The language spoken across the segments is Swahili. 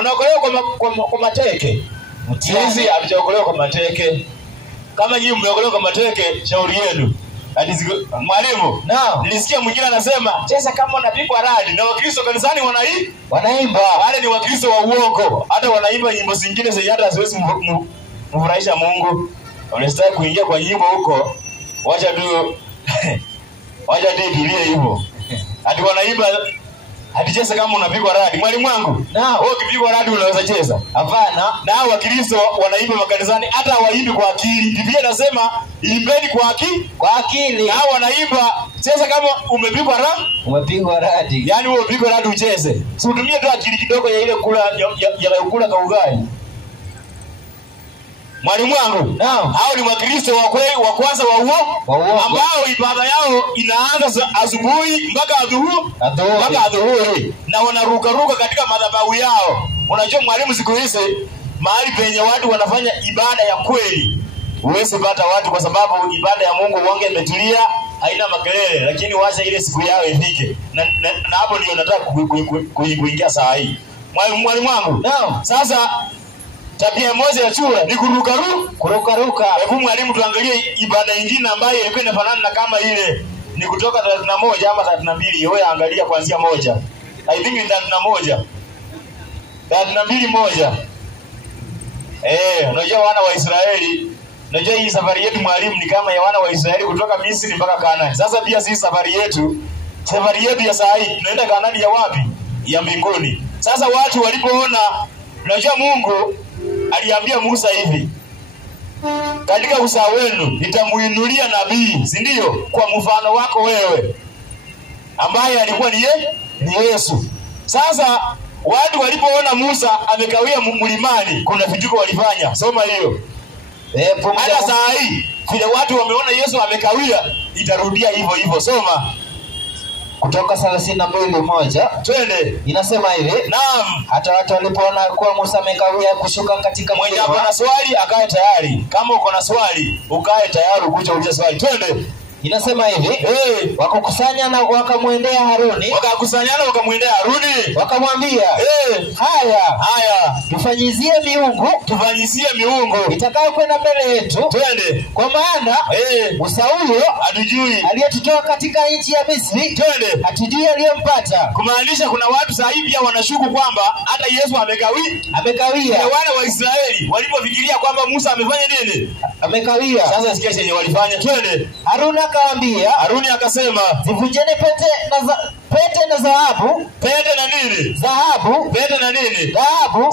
mnaokolewa kwa mateke. Sisi hatujaokolewa kwa mateke. Kama nyinyi mmeokolewa kwa mateke, shauri yenu. Mwalimu, nilisikia mwingine anasema, "Cheza kama unapigwa radi." Na Wakristo kanisani wanaimba. Wale ni Wakristo wa uongo. Hata wanaimba nyimbo zingine zenye hata haziwezi mfurahisha Mungu. Unastahili kuingia kwa nyimbo huko. Wacha tu tulie hivyo. Hadi wanaimba hadi cheza kama unapigwa radi. Mwalimu wangu, wewe ukipigwa radi unaweza cheza? Hapana. Na Wakristo wanaimba makanisani hata hawaimbi kwa akili. Biblia inasema imbeni kwa akili. Hao wanaimba cheza kama umepigwa radi. Yaani wewe upigwa radi ucheze. Si utumie tu akili kidogo ya ile kula ya kwa ugali. Mwalimu wangu, hao ni Wakristo wa kweli wa kwanza wa uongo ambao ibada yao inaanza asubuhi mpaka adhuhuri na wanaruka katika madhabahu yao. Unajua mwalimu, siku hizi mahali penye watu wanafanya ibada ya kweli huwezi pata watu, kwa sababu ibada ya Mungu wange imetulia, haina makelele. Lakini wacha ile siku yao ifike, na hapo ndio nataka kuingia saa hii. Mwalimu wangu, sasa tabia moja ya chura ni kuruka. Hebu mwalimu tuangalie ibada nyingine ambayo ilikuwa inafanana na kama ile. Ni kutoka 31 ama 32. Wewe angalia kuanzia moja. I think ni 31. 32:1. Unajua wana wa Israeli. Unajua hii safari yetu mwalimu ni kama ya wana wa Israeli kutoka Misri mpaka Kanaani. Sasa pia sisi safari yetu ya saa hii tunaenda Kanaani ya wapi? Ya mbinguni. Sasa watu walipoona, unajua Mungu aliambia Musa hivi, "Katika uzao wenu nitamuinulia nabii, si ndio? Kwa mfano wako wewe." Ambaye alikuwa ni Yesu. Sasa watu walipoona Musa amekawia mlimani, kuna vituko walifanya. Soma hiyo. Hata saa hii vile watu wameona Yesu amekawia, itarudia hivyo. Soma Kutoka 32:1. Twende. Inasema hivi. Naam. Hata watu walipoona kuwa Musa amekawia kushuka katika mlima. Mwenye hapo na swali akae tayari. Kama uko na swali, ukae tayari ukuja ulize swali. Twende. Inasema hivi. Wakakusanya na wakamwendea Haruni. Wakamwambia, "Haya, tufanyizie miungu itakao kwenda mbele yetu. Twende. Kwa maana Musa huyo hatujui aliyetutoa katika nchi ya Misri. Twende. Hatujui aliyempata." Kumaanisha kuna watu sasa hivi wanashuku kwamba hata Yesu amekawia. Na wale wa Israeli walipofikiria kwamba Musa amefanya nini? Amekawia. Sasa sikia chenye walifanya. Twende. Haruni akasema, "Zivunjeni pete na dhahabu." Pete na nini? Dhahabu. Pete na nini? Dhahabu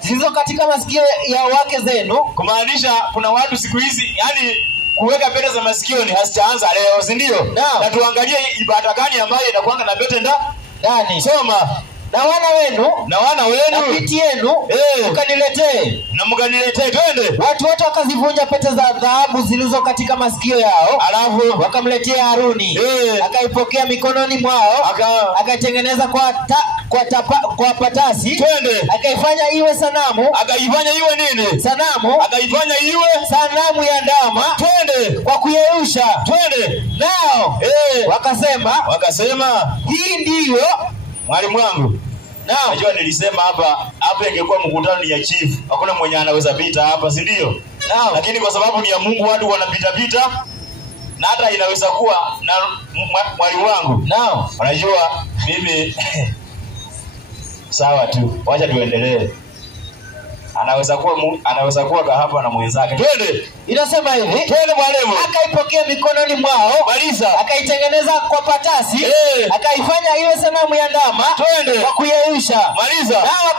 zilizo katika masikio ya wake zenu. Kumaanisha kuna watu siku hizi, yani kuweka pete za masikioni hasijaanza leo, si ndio? Na tuangalie ibada gani ambayo inakuanga na pete ndani. Soma. Na wana wenu na binti yenu mkaniletee. Twende. Watu wote wakazivunja pete za dhahabu zilizo katika masikio yao. Alafu wakamletea Haruni. Akaipokea mikononi mwao. Akaitengeneza kwa patasi. Twende. Akaifanya iwe sanamu. Akaifanya iwe nini? Sanamu. Akaifanya iwe sanamu ya ndama. Twende. Kwa kuyeyusha. Twende. Nao wakasema, "Hii ndiyo." Mwalimu wangu, najua nilisema hapa ingekuwa mkutano ya chief, hakuna mwenye anaweza pita hapa, si ndio? Lakini kwa sababu ni ya Mungu watu wanapita na hata inaweza kuwa na mwalimu wangu. Unajua mimi sawa tu, wacha tuendelee. Anaweza kuwa hapa na mwenzake. Twende. Inasema hivi. Twende mwalimu. Akaipokea mikononi mwao. Maliza. Akaitengeneza kwa patasi. Akaifanya iwe sanamu ya ndama. Twende. Kwa kuyeyusha. Maliza. Nao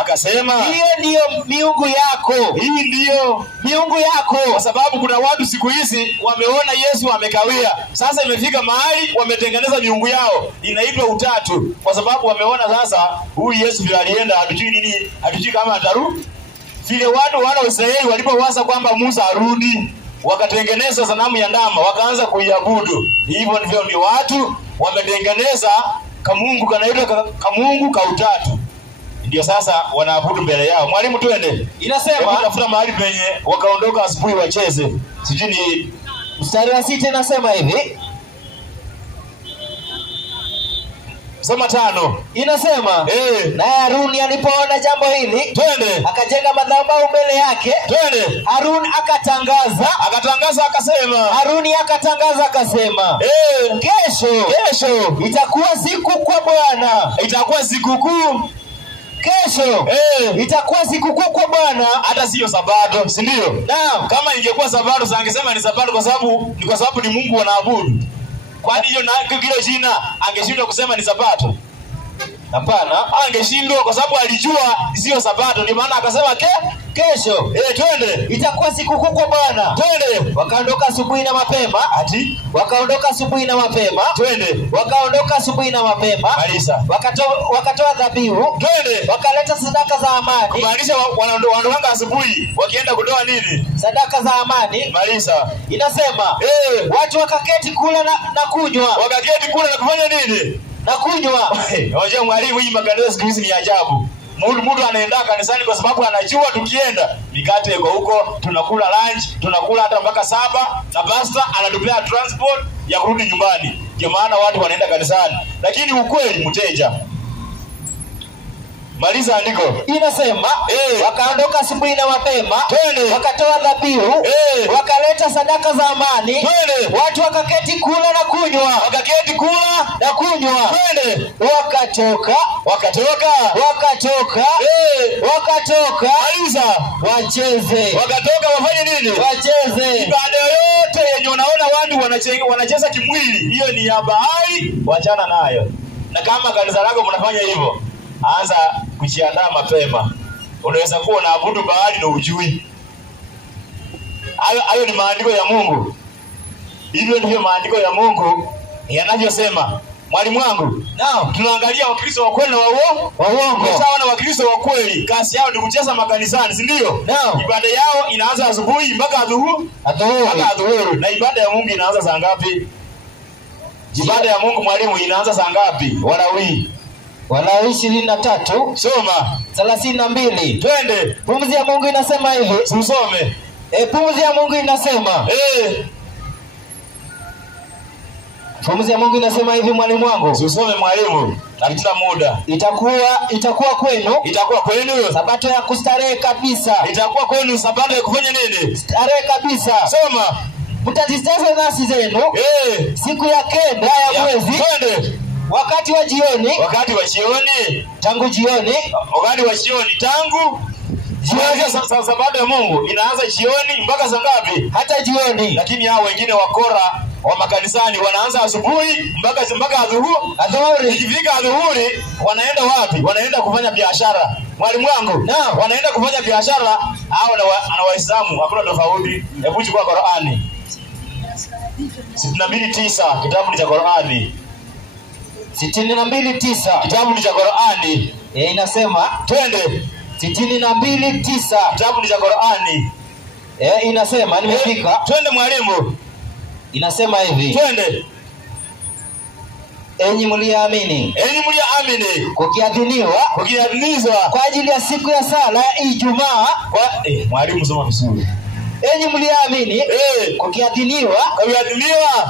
akasema, "Hiyo ndiyo miungu yako." Hii ndiyo miungu yako. Kwa sababu kuna watu siku hizi wameona Yesu amekawia. Sasa imefika mahali wametengeneza miungu yao. Inaitwa utatu. Kwa sababu wameona sasa huyu Yesu vile alienda, hatujui kama atarudi. Vile watu wana wa Israeli walipowaza kwamba Musa arudi, wakatengeneza sanamu ya ndama, wakaanza kuiabudu. Hivyo ndivyo watu wametengeneza kamungu kanaitwa kamungu ka utatu. Ndio sasa wanaabudu mbele yao. Mwalimu twende. Inasema tafuta mahali penye wakaondoka asubuhi wacheze. Sijui ni mstari wa 6 inasema hivi. Soma 5. Inasema naye Haruni alipoona jambo hili, twende, akajenga madhabahu mbele yake. twende. Haruni akatangaza akasema, Haruni akatangaza akasema, kesho itakuwa siku kwa Bwana. Itakuwa sikukuu. Kesho itakuwa sikukuu kwa Bwana, hata sio Sabato, si ndio? Naam. Kama ingekuwa Sabato sangesema ni Sabato kwa sababu ni Mungu wanaabudu. Kwa hiyo na kile jina angeshindwa kusema ni Sabato? Hapana, angeshindwa kwa sababu alijua sio Sabato, ndio maana akasema kesho twende, itakuwa sikukuu kwa Bwana. Twende. Wakaondoka asubuhi na mapema. Wakaondoka asubuhi na mapema. Twende. Wakaondoka asubuhi na mapema. Malisa. Wakatoa dhabihu. Twende. Wakaleta sadaka za amani. Kumaanisha wanaondoka asubuhi wakienda kutoa nini? Sadaka za amani. Malisa. Inasema watu wakaketi kula na kunywa. Wakaketi kula na kufanya nini? Na kunywa. Unajua mwalimu, hii makanisa siku hizi ni ajabu. Mtu anaenda kanisani kwa sababu anajua tukienda mikate iko huko, tunakula lunch, tunakula hata mpaka 7 na pastor anatupea transport ya kurudi nyumbani. Ndio maana watu wanaenda kanisani. Lakini ukweli mteja. Maliza andiko. Inasema wakaondoka asubuhi na mapema. Twende. Wakatoa dhabihu. Wakaleta sadaka za amani. Twende. Watu wakaketi kula na kunywa. Wakaketi kula na kunywa. Twende. Wakatoka. Maliza. Wacheze. Wakatoka wafanye nini? Wacheze. Ibada yote yenye unaona watu wanacheza kimwili, hiyo ni ya bahari, wachana nayo. Na kama kanisa lako mnafanya hivyo, anza kujiandaa mapema. Unaweza kuwa unaabudu bahari na ujui. Hayo ni maandiko ya Mungu. Hivyo ndivyo maandiko ya Mungu yanavyosema. Mwalimu wangu, tunaangalia Wakristo wa kweli na wa uongo. Sawa na Wakristo wa kweli, kazi yao ni kucheza makanisani, si ndio? Ibada yao inaanza asubuhi mpaka adhuhuri. Na ibada ya Mungu inaanza saa ngapi? Ibada ya Mungu mwalimu inaanza saa ngapi? Walawi 23. Soma 32. Twende. Pumzi ya Mungu inasema hivi. Usome. Pumzi ya Mungu inasema. Pumzi ya Mungu inasema hivi mwalimu wangu. Usome mwalimu. Hakuna muda. Itakuwa kwenu. Itakuwa kwenu Sabato ya kustarehe kabisa. Itakuwa kwenu Sabato ya kufanya nini? Starehe kabisa. Soma. Mtazijaza nafsi zenu. Siku ya 9 ya mwezi. Twende. Wakati wa jioni. Tangu jioni. Sabato ya Mungu inaanza jioni mpaka saa ngapi? Hata jioni. Lakini hao wengine wakora wa makanisani wanaanza asubuhi mpaka adhuhuri. Ikifika adhuhuri wanaenda wapi? Wanaenda kufanya biashara. Mwalimu wangu, wanaenda kufanya biashara hao na Waislamu hakuna tofauti. Hebu chukua Qur'ani. 62:9 kitabu ni cha Qur'ani. 62:9 kitabu ni cha Qur'ani. Inasema twende. 62:9 kitabu ni cha Qur'ani. Inasema nimefika. Twende mwalimu. Inasema hivi. Twende. Enyi mliamini. Kukiadhinizwa kwa ajili ya siku ya sala ya Ijumaa. Mwalimu soma vizuri. Enyi mliamini. Kukiadhiniwa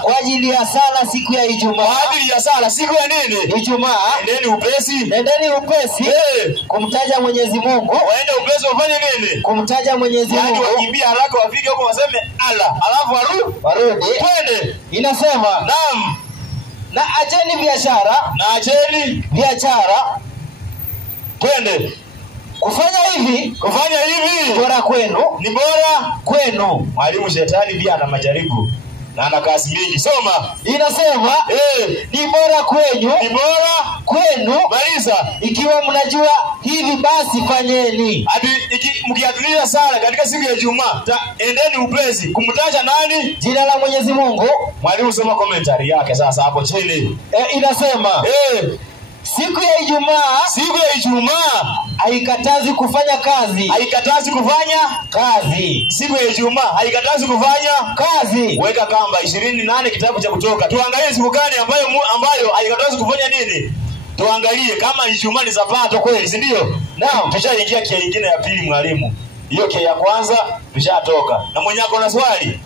kwa ajili ya sala siku ya Ijumaa. Kwa ajili ya sala siku ya nini? Ijumaa. Nendeni upesi. Kumtaja Mwenyezi Mungu. Waende upesi wafanye nini? Kumtaja Mwenyezi Mungu. Yaani wakimbia haraka wafike huko waseme Allah, alafu warudi. Twende. Inasema naam. Na acheni biashara. Twende. Kufanya hivi bora kwenu. Ni bora kwenu. Mwalimu, shetani pia ana majaribu na ana kazi mingi. Soma. Inasema ni bora kwenu. Maliza. Ikiwa mnajua hivi basi fanyeni. Hadi mkiadhimisha sala katika siku ya Ijumaa, endeni upesi kumtaja nani? Jina la Mwenyezi Mungu. Mwalimu soma commentary yake sasa hapo chini. Inasema siku ya Ijumaa haikatazi kufanya kazi. Siku ya Ijumaa haikatazi kufanya kazi. Weka kamba 28 kitabu cha Kutoka. Tuangalie siku gani ambayo haikatazi kufanya nini? Tuangalie kama Ijumaa ni Sabato kweli, si ndio? Naam, tushaingia kia nyingine ya pili mwalimu. Hiyo kia ya kwanza tushatoka. Na mwenye ako na swali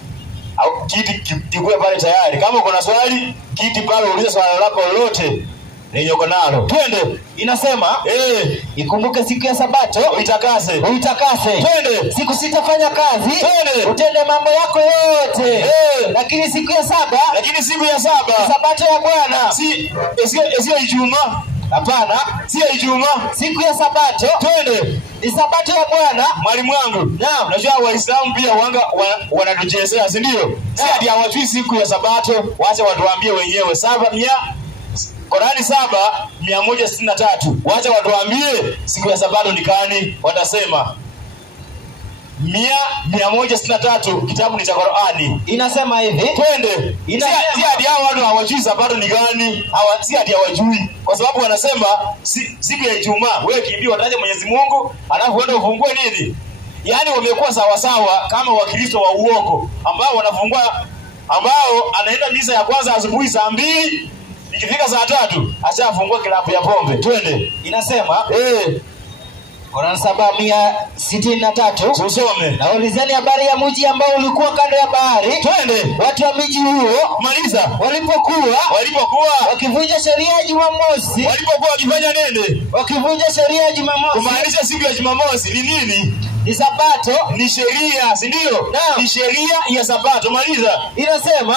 au kiti kikuwe pale tayari. Kama uko na swali, kiti pale uliza swali lako lolote. lenye uko nalo. Twende. Inasema ikumbuke siku ya Sabato uitakase. Twende. Siku sita fanya kazi. Twende. Utende mambo yako yote. Lakini siku ya saba Sabato ya Bwana. Sio Ijumaa. Hapana, sio Ijumaa. Siku ya Sabato. Twende. Ni Sabato ya Bwana. Mwalimu wangu. Naam. Unajua Waislamu pia wanatuchezea, si ndio? Si hadi hawajui siku ya Sabato, wacha watuambie wenyewe. Korani 7:163. Wacha watuambie siku ya Sabato ni gani, watasema 163 kitabu ni cha Qur'ani. Inasema hivi. Twende. Si hadi hao watu hawajui Sabato ni gani, si hadi hawajui. Kwa sababu wanasema siku ya Ijumaa wewe kimbia wataje Mwenyezi Mungu, alafu uende ufungue nini? Yaani wamekuwa sawa kama Wakristo wa uongo ambao anaenda misa ya kwanza asubuhi saa 2, ikifika saa 3 ashafungua kilabu ya pombe. Twende. Inasema Qur'an 7:63. Tusome. Na ulizeni habari ya mji ambao ulikuwa kando ya bahari. Twende. Watu wa mji huo maliza walipokuwa wakivunja sheria ya Jumamosi. Walipokuwa wakifanya nini? Wakivunja sheria ya Jumamosi. Kumaanisha siku ya Jumamosi ni nini? Ni Sabato. Ni sheria, si ndio? Ni sheria ya Sabato. Maliza. Inasema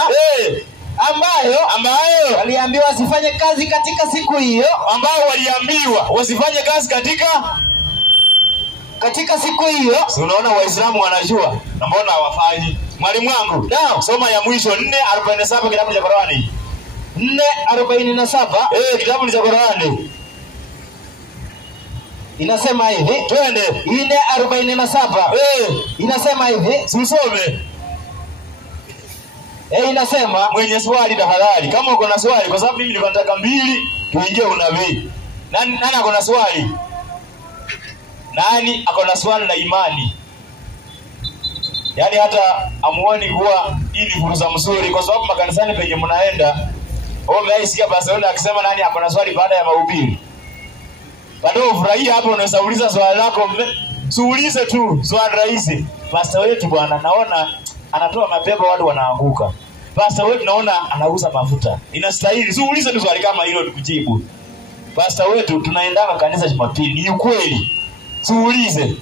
ambayo waliambiwa wasifanye kazi katika siku hiyo. Ambao waliambiwa wasifanye kazi katika siku hiyo. Si unaona Waislamu wanajua na mbona hawafanyi? Mwalimu wangu. Soma ya mwisho 4:47 kitabu cha Qur'ani. 4:47 kitabu cha Qur'ani. Inasema hivi. Twende. 4:47 inasema hivi. Usome. Inasema mwenye swali tafadhali kama uko na swali, kwa sababu mimi nataka 2 tuingie unabii. Nani ako na swali? Nani ako na swali na imani? Yaani hata amuoni kuwa hii ni fursa mzuri, kwa sababu makanisani penye mnaenda umeisikia Barcelona akisema nani ako na swali baada ya mahubiri. Bado ufurahia hapo, unaweza uliza swali lako, suulize tu swali rahisi. Pastor wetu bwana naona anatoa mapepo watu wanaanguka. Pastor wetu naona anauza mafuta. Inastahili suulize tu swali kama hilo tukujibu. Pastor wetu tunaendanga kanisa Jumapili. Ni ukweli. Suulize.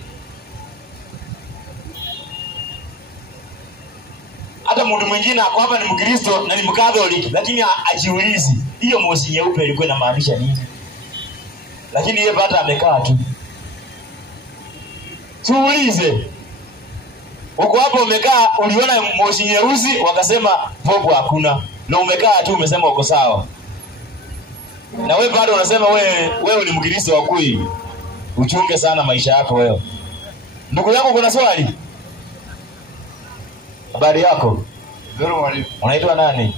Hata mtu mwingine ako hapa ni Mkristo na ni Mkatoliki, lakini ajiulizi hiyo moshi nyeupe ilikuwa inamaanisha nini? Lakini yeye hata amekaa tu. Suulize. Uko hapo umekaa, uliona moshi nyeusi wakasema popo hakuna. Na umekaa tu umesema uko sawa. Na wewe bado unasema wewe ni Mkristo wa kweli. Uchunge sana maisha yako wewe. Ndugu yako kuna swali? Habari yako? Ndio mwalimu. Unaitwa nani?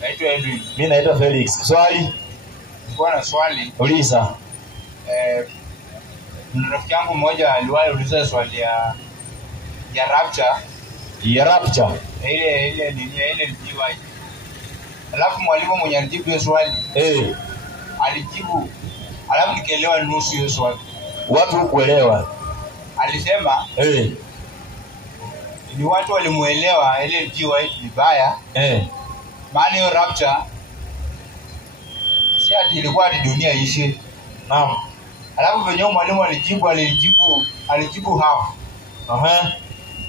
Naitwa Edwin. Mimi naitwa Felix. Swali? Nilikuwa na swali. Uliza. Rafiki yangu mmoja aliuliza swali ya rapture. Ya rapture. Ile nilijiwa. Alafu mwalimu mwenye alijibu hiyo swali. Alijibu. Alafu nikaelewa nusu hiyo swali. Watu kuelewa. Alisema ni watu walimuelewa ile jiwa vibaya. Maana hiyo rapture si ati ilikuwa ni dunia ishi. Naam. Alafu venye mwalimu alijibu half.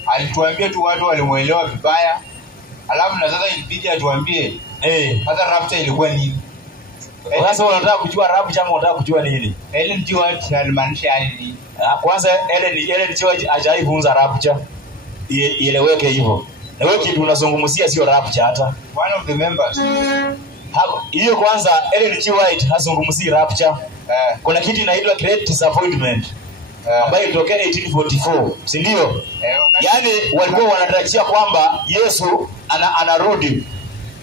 Alituambia tu watu walimuelewa vibaya. Alafu na sasa ilibidi atuambie hata rapture ilikuwa nini. Sasa unataka kujua rapture ama unataka kujua nini? Ile jiwa alimaanisha nini? Kwanza ile jiwa hajaifunza rapture. Ieleweke hivyo. Na wewe kitu unazungumzia sio rapture hata. One of the members. Hiyo kwanza Ellen G. White hazungumzii rapture. Kuna kitu inaitwa Great Disappointment. Ambayo ilitokea 1844, si ndio? Yaani walikuwa wanatarajia kwamba Yesu anarudi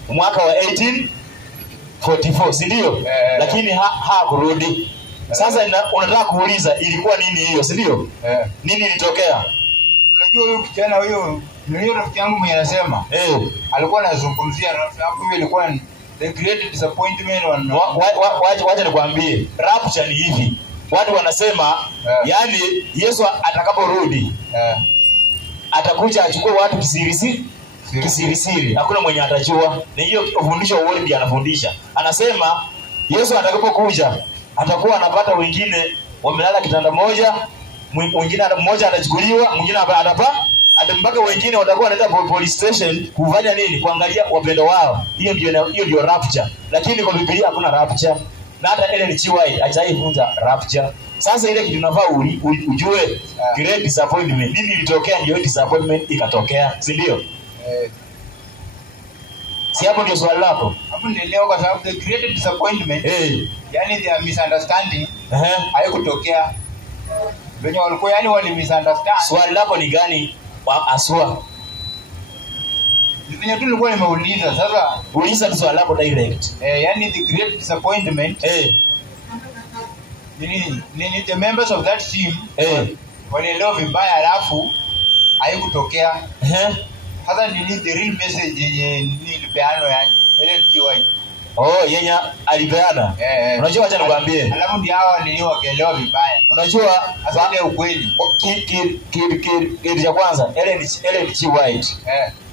mwaka wa 1844, si ndio? Lakini hakurudi. Sasa unataka kuuliza ilikuwa nini hiyo, si ndio? Nini ilitokea? Unajua huyo kijana huyo ndio rafiki yangu mwenye anasema alikuwa anazungumzia rapture. Hapo hiyo ilikuwa the great disappointment. Wacha nikwambie rapture ni hivi. Watu wanasema yani Yesu atakaporudi atakuja achukue watu kisirisiri. Hakuna mwenye atajua. Na hiyo ufundisho wote ndiye anafundisha. Anasema Yesu atakapokuja atakuwa anapata wengine wamelala kitanda moja, mwingine mmoja anachukuliwa, mwingine mpaka wengine watakuwa wanaenda police station kufanya nini? Kuangalia wapendo wao. Hiyo ndio rapture. Lakini kwa Biblia hakuna rapture. Na hata Ellen G. White hajaifunza rapture. Sasa ile kitu tunafaa ujue great disappointment. Nini ilitokea ndio disappointment ikatokea, si ndio? Si hapo ndio swali lako? Hapo nielewa kwa sababu the great disappointment, yani the misunderstanding, haikutokea. Wenye walikuwa yani wali misunderstand. Swali lako ni gani aswa? Ndio tulikuwa nimeuliza sasa. Uliza swali lako direct. Yani the great disappointment. Nini the members of that team walielewa vibaya alafu haikutokea. Sasa nini the real message yenye nilipeano yani. Ile ndio wai. Yenye alipeana. Unajua acha nikwambie. Alafu ndio hawa nini wakielewa vibaya. Unajua asante ukweli. Kitu cha kwanza Ellen G. White.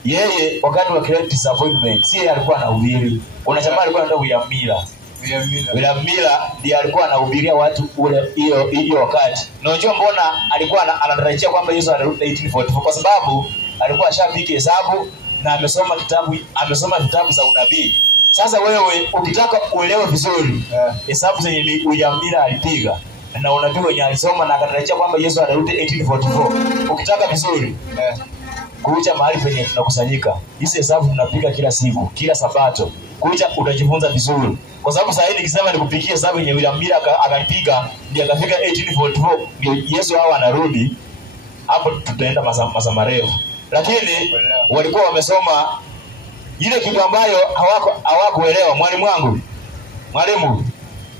Yeye wakati wa great disappointment, si yeye alikuwa anahubiri. Unasema alikuwa anaenda William Miller ndiye alikuwa anahubiria watu ule hiyo wakati. Na unajua mbona alikuwa anatarajia kwamba Yesu anarudi 1844 kwa sababu alikuwa ashapiga hesabu na amesoma vitabu za unabii. Sasa wewe ukitaka uelewe vizuri hesabu zenye William Miller alipiga na unabii wenye alisoma na akatarajia kwamba Yesu anarudi 1844. Ukitaka vizuri kuja mahali penye tunakusanyika. Hizi hesabu tunapiga kila siku, kila Sabato. Kuja utajifunza vizuri. Kwa sababu sasa hivi nikisema nikupigie hesabu yenye William Miller akaipiga ndio akafika 1844 ndio Yesu hao anarudi, hapo tutaenda masaa marefu. Lakini walikuwa wamesoma ile kitu ambayo hawakuelewa. Mwalimu,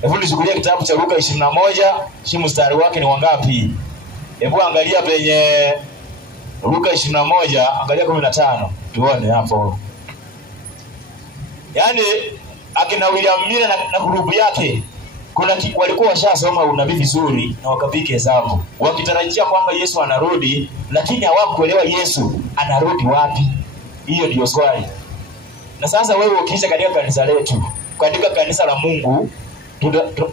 hebu nishukulie kitabu cha Luka 21, mstari wake ni wangapi? Hebu angalia penye Luka 21, angalia 15. Tuone hapo. Yaani akina William Miller na grupu yake walikuwa washasoma unabii vizuri na wakapiga hesabu wakitarajia kwamba Yesu anarudi, lakini hawakuelewa Yesu anarudi wapi. Hiyo ndio swali. Na sasa wewe ukija katika kanisa letu, katika kanisa la Mungu,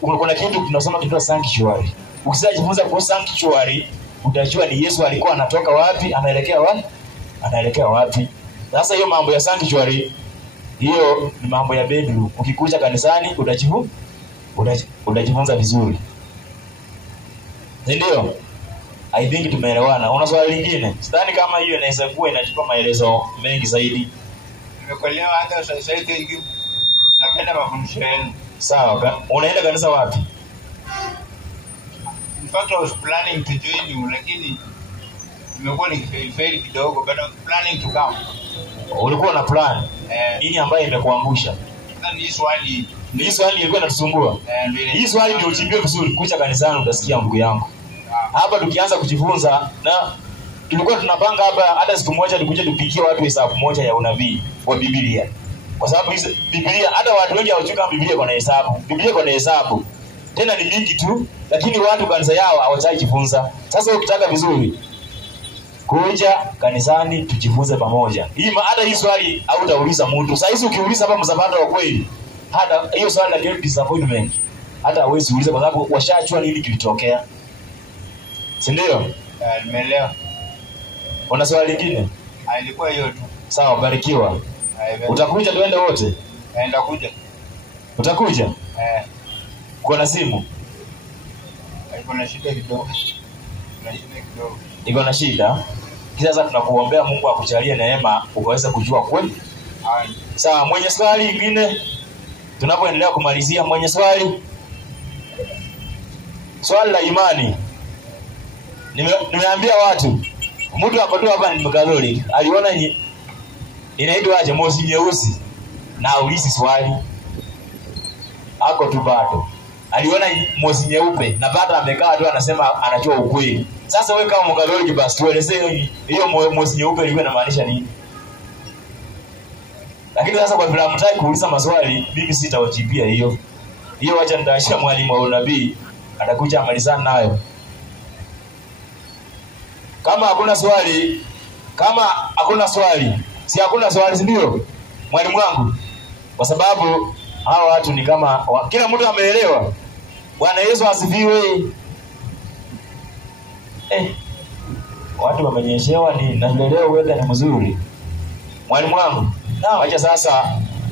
kuna kitu tunasoma kitu sanctuary. Ukijifunza kwa sanctuary utajua ni Yesu alikuwa anatoka wapi, anaelekea wapi. Sasa hiyo mambo ya sanctuary hiyo ni mambo ya bedroom. Ukikuja kanisani utajifunza vizuri. Ndio? I think tumeelewana. Una swali lingine? Sidhani kama hiyo inaweza kuwa inachukua maelezo mengi zaidi. Nimekuelewa hata sasa hivi. Napenda mafundisho yenu. Sawa. Unaenda kanisa wapi? In fact I was planning to join you lakini nimekuwa nikifail kidogo but I was planning to come. Ulikuwa na plan? Nini ambayo imekuangusha? Ni swali ilikuwa inatusumbua. Hii swali ndio uchimbie vizuri, kuja kanisani utasikia ndugu yangu. Hapa tukianza kujifunza na tulikuwa tunapanga hapa hata siku moja tukuje tupikie watu hesabu moja ya unabii wa Biblia. Kwa sababu hizo Biblia hata watu wengi hawajui kama Biblia iko na hesabu. Biblia iko na hesabu. Tena ni mingi tu, lakini watu kanisa yao hawataki kujifunza. Sasa ukitaka vizuri kuja kanisani tujifunze pamoja. Hata hii swali hautauliza mtu. Sasa hizi ukiuliza hapa msabato wa kweli, hata hiyo swali la great disappointment hata hawezi uliza kwa sababu washachua nini kilitokea. Si ndio? Nimeelewa. Una swali lingine? Ilikuwa hiyo tu. Sawa, barikiwa. Utakuja tuende wote? Naenda kuja. Utakuja? Kuna simu? Kuna shida kidogo. Iko na shida. Sasa tunakuombea Mungu akujalie neema ukaweza kujua kweli. Sawa, mwenye swali lingine? Tunapoendelea kumalizia, mwenye swali? Swali la imani. Nimeambia watu, mtu akotoa hapa ni Mkatoliki. Aliona inaitwa aje mosi nyeusi na aulizi swali. Ako tu bado. Aliona mosi nyeupe na bado amekaa tu anasema anajua ukweli. Sasa wewe kama Mkatoliki basi tuelezee hiyo mosi nyeupe ilikuwa inamaanisha nini? Lakini sasa kwa vile hamtaki kuuliza maswali, mimi sitawajibia hiyo. Hiyo acha nitaashia mwalimu wa unabii atakuja amalizana nayo. Kama hakuna swali, si hakuna swali, ndio mwalimu wangu. Kwa sababu Hawa watu ni kama kila mtu ameelewa. Bwana Yesu asifiwe. Watu wamenyeshewa ni na leo weather ni mzuri. Mwalimu wangu, acha sasa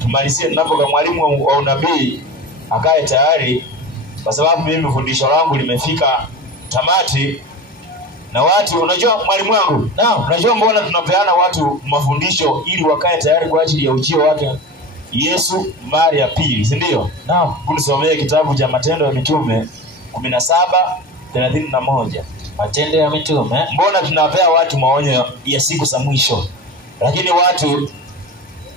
tumalizie tunapoka mwalimu wa unabii akae tayari, kwa sababu mimi fundisho langu limefika tamati. Na watu unajua mwalimu wangu, unajua mbona tunapeana watu mafundisho ili wakae tayari kwa ajili ya ujio wake Yesu mara ya pili, si ndio? Kunisomea kitabu cha Matendo ya Mitume 17:31. Matendo ya Mitume. Mbona tunapea watu maonyo ya siku za mwisho? Lakini watu,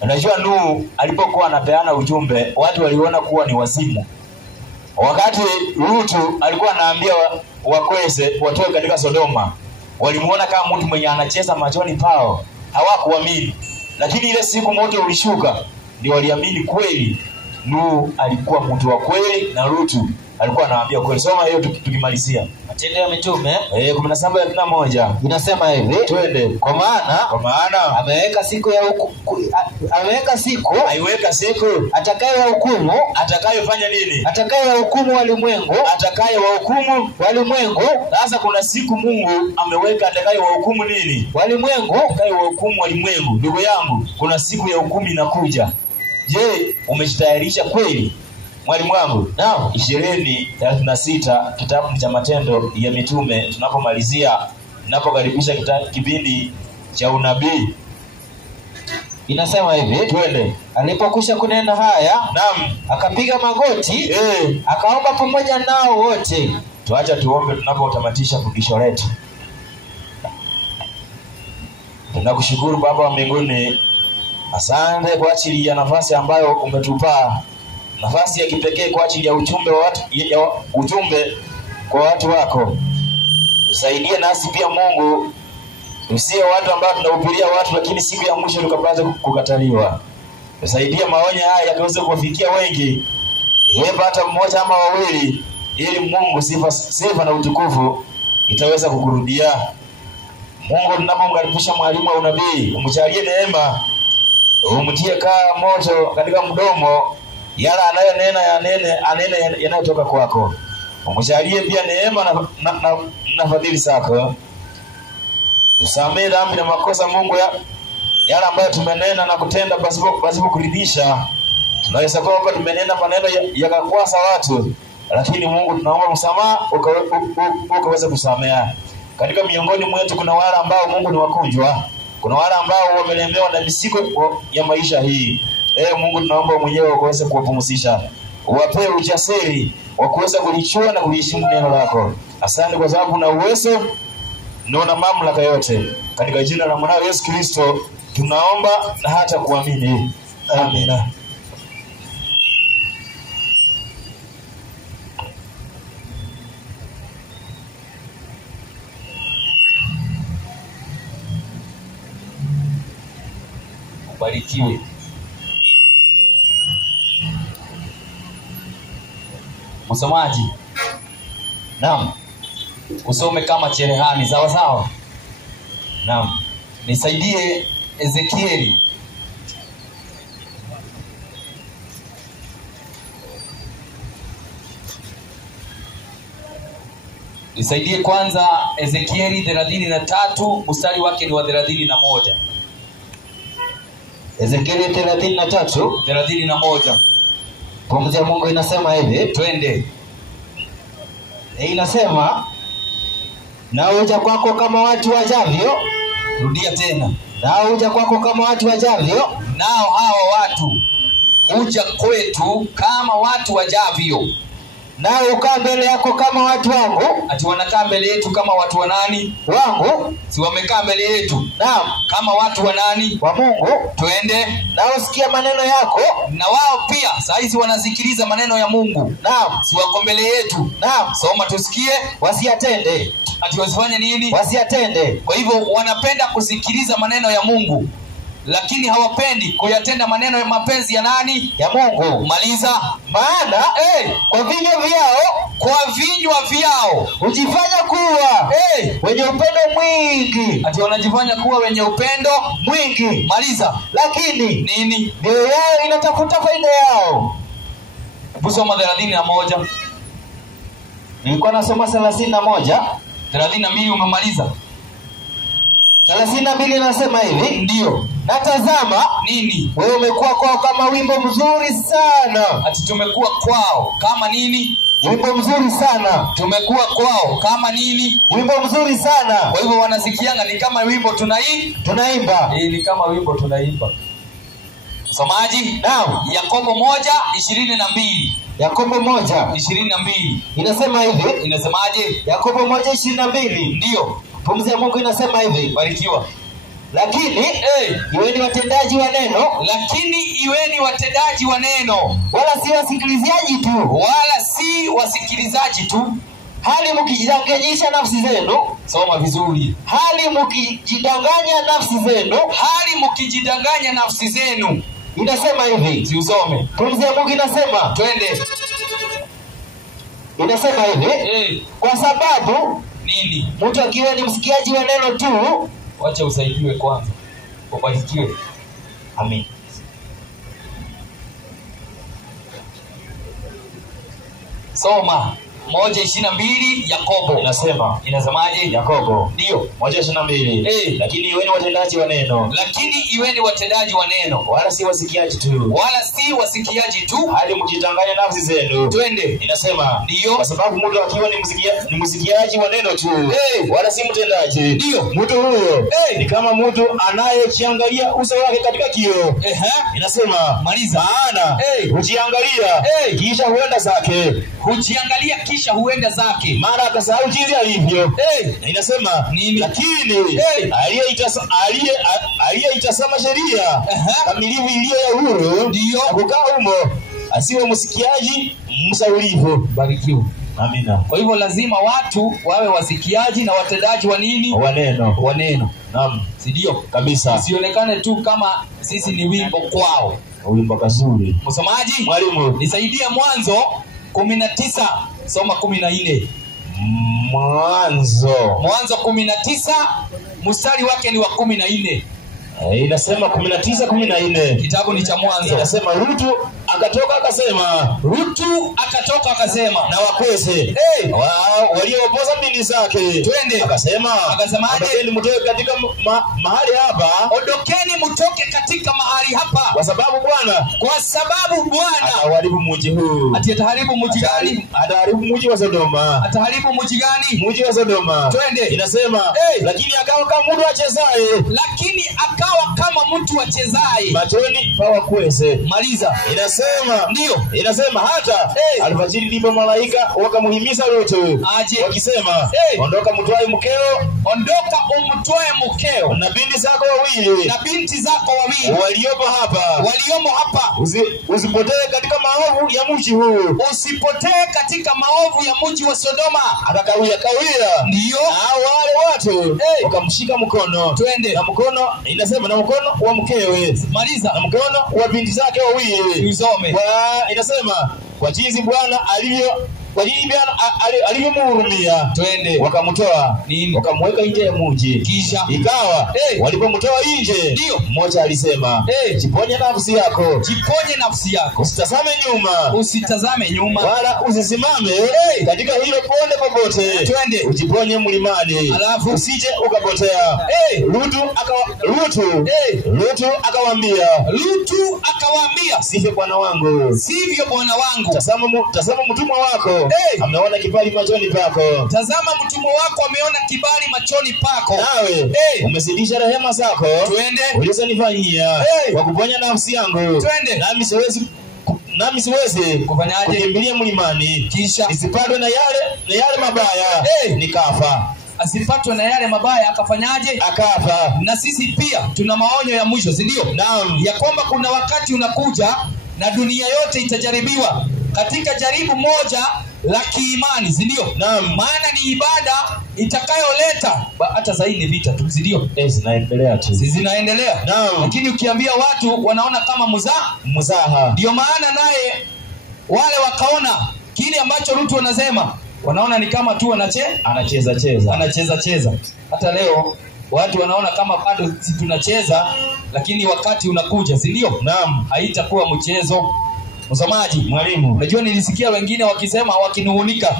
unajua Nuhu alipokuwa anapeana ujumbe, watu waliona kuwa ni wazimu. Wakati Lutu alikuwa anaambia wakweze watoe katika Sodoma, walimuona kama mtu mwenye anacheza machoni pao, hawakuamini. Lakini ile siku moto ulishuka, ndio waliamini kweli Nuhu alikuwa mtu wa kweli na Lutu alikuwa anawaambia kweli. Soma hiyo tukimalizia. Matendo ya Mitume 17:21 inasema hivi, twende. Kwa maana ameweka siku aiweka siku atakayewahukumu. Atakayefanya nini? Atakayewahukumu walimwengu. Atakayewahukumu walimwengu. Sasa kuna siku Mungu ameweka atakayewahukumu nini? Walimwengu. Atakayewahukumu walimwengu. Ndugu yangu, kuna siku ya hukumu inakuja. Je, umejitayarisha kweli? Mwalimu wangu, 20:36 kitabu cha Matendo ya Mitume, tunapomalizia, tunapokaribisha kipindi cha unabii, inasema hivi, twende. Alipokwisha kunena haya, akapiga magoti, akaomba pamoja nao wote. Tuacha tuombe tunapotamatisha fundisho letu. Tunakushukuru Baba wa mbinguni. Asante kwa ajili ya nafasi ambayo umetupa, nafasi ya kipekee kwa ajili ya ujumbe kwa watu wako. Tusaidie nasi pia Mungu, tusiwe watu ambao tunahubiria watu lakini siku ya mwisho tukapata kukataliwa. Tusaidie maonyo haya yakaweze kuwafikia wengi, yeye hata mmoja ama wawili, ili Mungu sifa na utukufu itaweza kukurudia. Mungu, tunapomkaribisha mwalimu wa unabii, umjalie neema, umtie kaa moto katika mdomo, yala anene yanayotoka kwako. Umjalie pia neema na fadhili zako. Tusamehe dhambi na makosa Mungu yale ambayo tumenena na kutenda pasipo kuridhisha. Tunaweza kuwa tumenena maneno yakakwasa watu, lakini Mungu tunaomba msamaha ukaweza kusamea. Katika miongoni mwetu kuna wale ambao Mungu ni wagonjwa, kuna wale ambao wamelemewa na mizigo ya maisha hii. Mungu tunaomba mwenyewe ukaweze kuwapumzisha, uwape ujasiri wa kuweza kulichua na kuheshimu neno lako. Asante kwa sababu na uwezo na mamlaka yote, katika jina la mwanao Yesu Kristo tunaomba na hata kuamini. Amina. Ubarikiwe. Msomaji, usome kama cherehani, sawa sawa. Nisaidie Ezekieli. Nisaidie kwanza Ezekieli 33 mstari wake ni wa 31. Ezekieli 33:31. Pumzi ya Mungu inasema hivi, twende. Inasema, na uja kwako kama watu wajavyo. Rudia tena. Na uja kwako kama watu wajavyo. Nao hawa watu uja kwetu kama watu wajavyo. Nao ukaa mbele yako kama watu wangu. Ati wanakaa mbele yetu kama watu wa nani? Wangu. Si wamekaa mbele yetu? Kama watu wa nani? Wa Mungu. Twende. Nao sikia maneno yako. Na wao pia saizi wanasikiliza maneno ya Mungu. Si wako mbele yetu? Soma tusikie. Wasiyatende. Ati wasifanye nini? Wasiyatende. Kwa hivyo wanapenda kusikiliza maneno ya Mungu, lakini hawapendi kuyatenda maneno ya mapenzi ya nani? Ya Mungu. Maliza. Maana kwa vinywa vyao hujifanya kuwa wenye upendo mwingi. Ati wanajifanya kuwa wenye upendo mwingi. Maliza. Lakini nini? mioyo yao inatafuta faida yao. Soma 31. Nilikuwa nasoma 31. 32 umemaliza. 32 nasema hivi. Ndio. Natazama nini? Wewe umekuwa kwao kama wimbo mzuri sana. Ati tumekuwa kwao kama nini? Wimbo mzuri sana. Tumekuwa kwao kama nini? Wimbo mzuri sana. Kwa hivyo wanasikianga ni kama wimbo tunaimba. Ni kama wimbo tunaimba. Msomaji? Naam. Yakobo 1:22. Yakobo 1:22. Inasema hivi. Inasemaje? Yakobo 1:22. Ndio. Pumzi ya Mungu inasema hivi. Barikiwa. Lakini iweni watendaji wa neno. Lakini iweni watendaji wa neno. Wala si wasikilizaji tu. Wala si wasikilizaji tu. Hali mkijidanganyisha nafsi zenu. Soma vizuri. Hali mkijidanganya nafsi zenu. Hali mkijidanganya nafsi zenu. Inasema hivi. Si usome. Pumzi ya Mungu inasema. Twende. Inasema hivi. Kwa sababu nini? Mtu akiwa ni msikiaji wa neno tu. Wacha usaidiwe kwanza. Ubarikiwe. Amen. Soma 1:22 Yakobo. Inasemaje? Yakobo. Ndio. 1:22. Lakini iweni watendaji wa neno. Lakini iweni watendaji wa neno. Wala si wasikiaji tu. Wala si wasikiaji tu. Hali mjidanganya nafsi zenu. Twende. Inasema. Ndio. Kwa sababu mtu akiwa ni msikiaji wa neno tu. Wala si mtendaji. Ndio. Mtu huyo ni kama mtu anayejiangalia uso wake katika kioo. Inasema. Maliza. Maana hujiangalia kisha huenda zake. Hujiangalia kisha huenda zake. Mara akasahau jinsi alivyo. Inasema nini? Lakini aliyeitasama sheria kamilifu iliyo ya uhuru ndio kukaa humo asiwe msikiaji msaulivu. Barikiwa. Amina. Kwa hivyo lazima watu wawe wasikiaji na watendaji wa nini? Wa neno. Naam. Si ndio? Kabisa. Sionekane tu kama sisi ni wimbo kwao. Wimbo kazuri. Msomaji? Mwalimu. Nisaidie Mwanzo 19. Soma 14. Mwanzo 19 mstari wake ni wa 14. Inasema 19:14. Kitabu ni cha Mwanzo. Inasema Rutu akatoka akasema na wakwese waliopoza mbili zake. Twende. Akasemaje? Ondokeni mtoke katika mahali hapa. Ondokeni mtoke katika mahali hapa. Kwa sababu Bwana ataharibu mji huu. Ati ataharibu mji gani? Ataharibu mji wa Sodoma. Ataharibu mji gani? Mji wa Sodoma. Twende. Inasema lakini akawa kama mtu achezaye. Machoni pa wakwese. Maliza. Inasema hata alfajiri ndipo malaika wakamuhimiza Lutu wakisema ondoka umtwae mkeo na binti zako wawili waliomo hapa usipotee katika maovu ya mji huu. Usipotee katika maovu ya mji wa Sodoma. Akakawia. Ndio. Wale watu wakamshika mkono. Twende. Na mkono inasema na mkono wa mkewe. Maliza. Na mkono wa binti zake wawili. Usome. Inasema kwa jinsi Bwana alivyomhurumia. Twende. Wakamtoa. Wakamweka nje ya mji. Kisha ikawa walipomtoa nje, mmoja alisema jiponye nafsi yako. Usitazame nyuma. Wala usisimame katika hilo ponde popote. Twende. Ujiponye mlimani. Alafu usije ukapotea. Lutu akawaambia sivyo bwana wangu. Tazama mtumwa wako ameona kibali machoni pako. Nawe umezidisha rehema zako ulizonifanyia kwa kuponya nafsi yangu. Nami siwezi kukimbilia mlimani nisipatwe na yale mabaya nikafa. Asipatwe na yale mabaya akafanyaje? Akafa. Na sisi pia tuna maonyo ya mwisho, si ndio? Naam. Ya kwamba kuna wakati unakuja na dunia yote itajaribiwa katika jaribu moja la kiimani, si ndio? Naam. Maana ni ibada itakayoleta hata sasa ni vita tu, si ndio? Zinaendelea. Naam. Lakini ukiambia watu wanaona kama mzaha. Ndio maana naye wale wakaona kile ambacho Rutu anasema, wanaona ni kama tu anacheza. Hata leo watu wanaona kama bado si tunacheza, lakini wakati unakuja, si ndio? Naam. Haitakuwa mchezo. Msomaji, Mwalimu. unajua nilisikia wengine wakisema wakinungunika,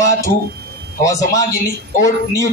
watu hawasomagi New